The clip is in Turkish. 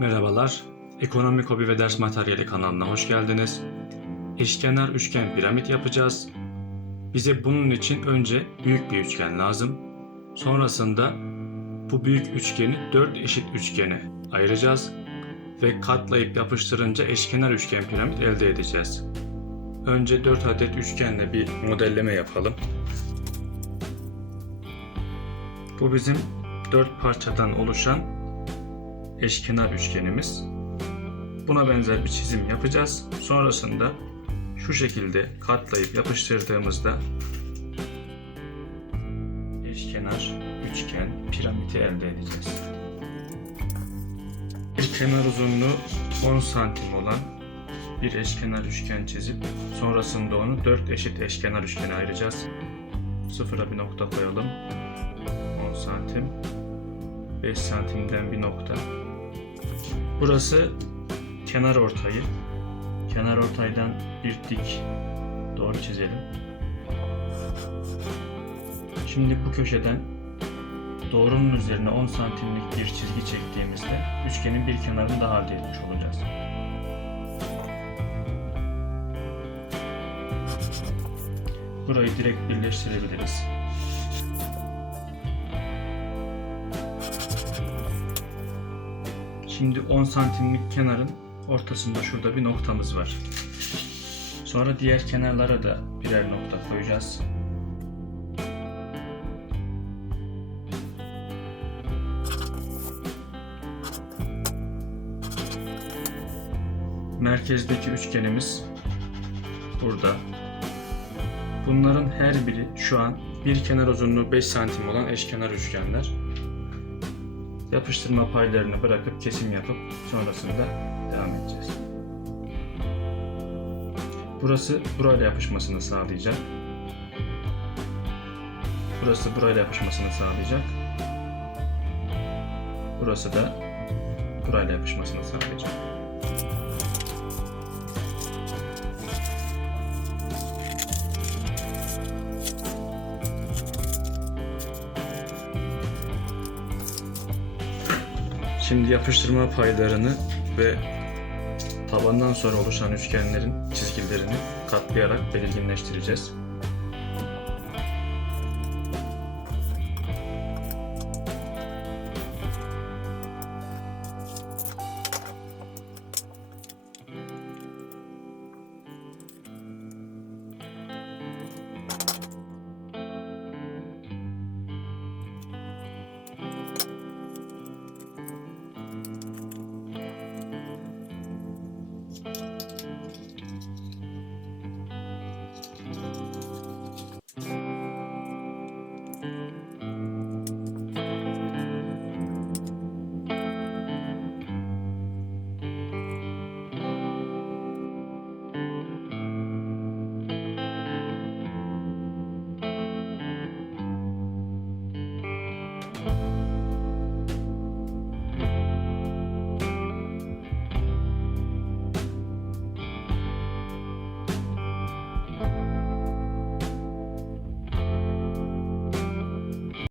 Merhabalar, Ekonomik Hobi ve Ders Materyali kanalına hoş geldiniz. Eşkenar üçgen piramit yapacağız. Bize bunun için önce büyük bir üçgen lazım. Sonrasında bu büyük üçgeni dört eşit üçgene ayıracağız ve katlayıp yapıştırınca eşkenar üçgen piramit elde edeceğiz. Önce 4 adet üçgenle bir modelleme yapalım. Bu bizim 4 parçadan oluşan eşkenar üçgenimiz. Buna benzer bir çizim yapacağız. Sonrasında şu şekilde katlayıp yapıştırdığımızda eşkenar üçgen piramidi elde edeceğiz. Bir kenar uzunluğu 10 santim olan bir eşkenar üçgen çizip sonrasında onu 4 eşit eşkenar üçgene ayıracağız. Sıfıra bir nokta koyalım. 10 santim. 5 santimden bir nokta. Burası kenar ortayı. Kenar ortaydan bir dik doğru çizelim. Şimdi bu köşeden doğrunun üzerine 10 santimlik bir çizgi çektiğimizde üçgenin bir kenarını daha elde etmiş olacağız. Burayı direkt birleştirebiliriz. Şimdi 10 santimlik kenarın ortasında şurada bir noktamız var. Sonra diğer kenarlara da birer nokta koyacağız. Merkezdeki üçgenimiz burada. Bunların her biri şu an bir kenar uzunluğu 5 santim olan eşkenar üçgenler yapıştırma paylarını bırakıp kesim yapıp sonrasında devam edeceğiz. Burası burayla yapışmasını sağlayacak. Burası burayla yapışmasını sağlayacak. Burası da burayla yapışmasını sağlayacak. Şimdi yapıştırma paylarını ve tabandan sonra oluşan üçgenlerin çizgilerini katlayarak belirginleştireceğiz.